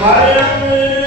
I Hallelujah.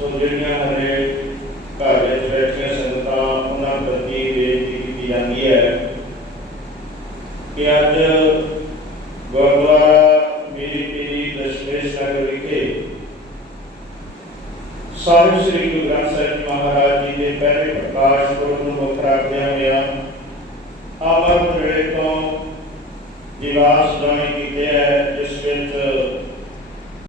その連絡